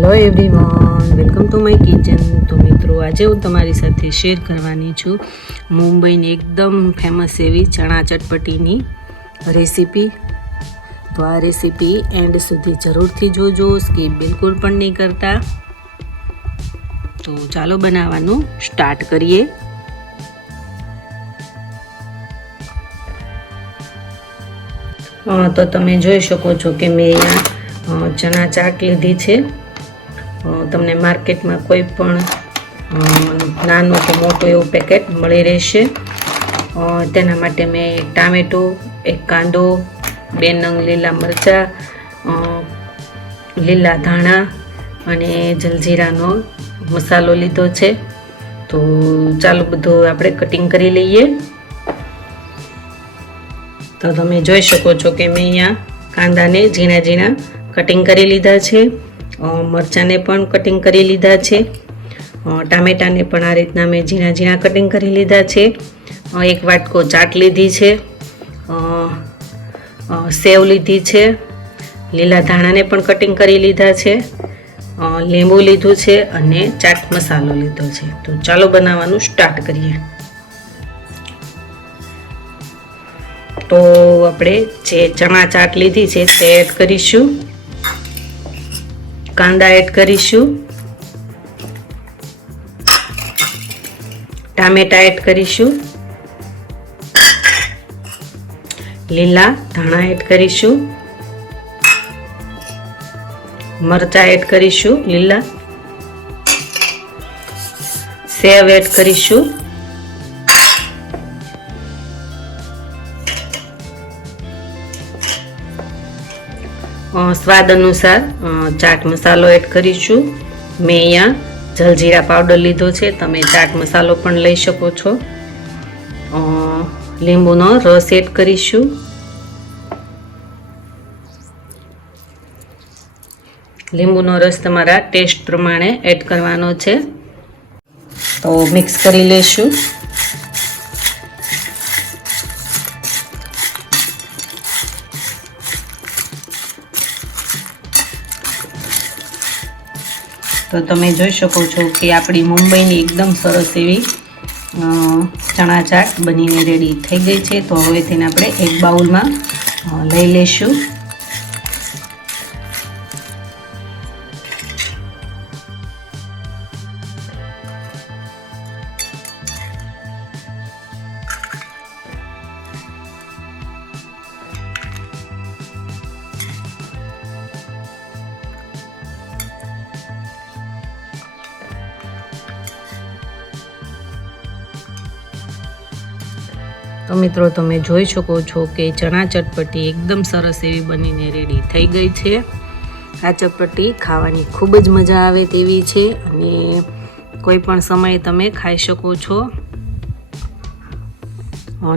Hello everyone welcome to my kitchen તો મિત્રો, આજે હું તમારી સાથે શેર કરવાની છું મુંબઈની એકદમ ફેમસ એવી ચણા ચટપટીની રેસીપી તો આ રેસીપી એન્ડ સુધી જરૂરથી જોજો સ્કીપ બિલકુલ પણ નહીં કરતા. તો ચાલો બનાવવાનું સ્ટાર્ટ કરીએ. તો તમે જોઈ શકો છો કે મેં અહીંયા ચણા ચાટ લીધી છે. તમને માર્કેટમાં કોઈ પણ નાનું કે મોટું એવું પેકેટ મળી રહેશે. તેના માટે મેં એક ટામેટું, એક કાંદો, બે નંગ લીલા મરચાં લીલા ધાણા અને જલજીરાનો મસાલો લીધો છે. તો ચાલો બધું આપણે કટિંગ કરી લઈએ. તો તમે જોઈ શકો છો કે મેં અહીંયા કાંદાને ઝીણા ઝીણા કટિંગ કરી લીધા છે. મરચાંને પણ કટિંગ કરી લીધા છે. ટામેટાને પણ આ રીતના મેં ઝીણા ઝીણા કટિંગ કરી લીધા છે. એક વાટકો ચાટ લીધી છે. સેવ લીધી છે. લીલા ધાણાને પણ કટિંગ કરી લીધા છે. લીંબુ લીધું છે અને ચાટ મસાલો લીધો છે. તો ચાલો બનાવવાનું સ્ટાર્ટ કરીએ. તો આપણે જે ચણા ચાટ લીધી છે તે એડ કરીશું. કાંદા એડ કરીશું. ટામેટા એડ કરીશું. લીલા ધાણા એડ કરીશું. મરચા એડ કરીશું, લીલા. સેવ એડ કરીશું. સ્વાદ અનુસાર ચાટ મસાલો એડ કરીશું. મેં અહીંયા જલજીરા પાવડર લીધો છે, તમે ચાટ મસાલો પણ લઈ શકો છો. લીંબુનો રસ એડ કરીશું. લીંબુનો રસ તમારા ટેસ્ટ પ્રમાણે એડ કરવાનો છે. તો મિક્સ કરી લેશું તો તમે જોઈ શકો છો કે આપણી મુંબઈની એકદમ સરસ એવી ચણા ચાટ બનીને રેડી થઈ ગઈ છે. તો હવે તેને આપણે એક બાઉલમાં લઈ લેશું તો મિત્રો, તમે જોઈ શકો છો કે ચણા ચટપટી એકદમ સરસ એવી બનીને રેડી થઈ ગઈ છે. આ ચટપટી ખાવાની ખૂબ જ મજા આવે તેવી છે અને કોઈ પણ સમયે તમે ખાઈ શકો છો.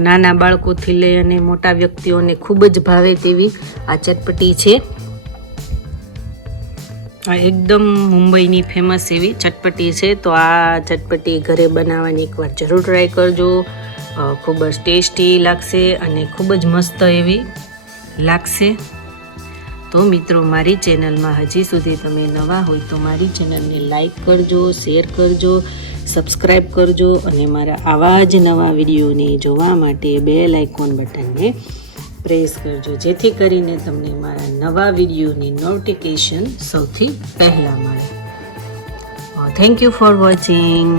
નાના બાળકોથી લઈ અને મોટા વ્યક્તિઓને ખૂબ જ ભાવે તેવી આ ચટપટી છે. આ એકદમ મુંબઈની ફેમસ એવી ચટપટી છે. તો આ ચટપટી ઘરે બનાવવાની એકવાર જરૂર ટ્રાય કરજો. ખૂબ જ ટેસ્ટી લાગશે અને ખૂબ જ મસ્ત એવી લાગશે. તો મિત્રો, મારી ચેનલમાં હજી સુધી તમે નવા હોય તો મારી ચેનલને લાઈક કરજો, શેર કરજો સબસ્ક્રાઈબ કરજો અને મારા આવા જ નવા વિડીયોને જોવા માટે બે લાઇકોન બટનને પ્રેસ કરજો. જેથી કરીને તમને મારા નવા વિડીયોની નોટિફિકેશન સૌથી પહેલાં મળે. Thank you for watching.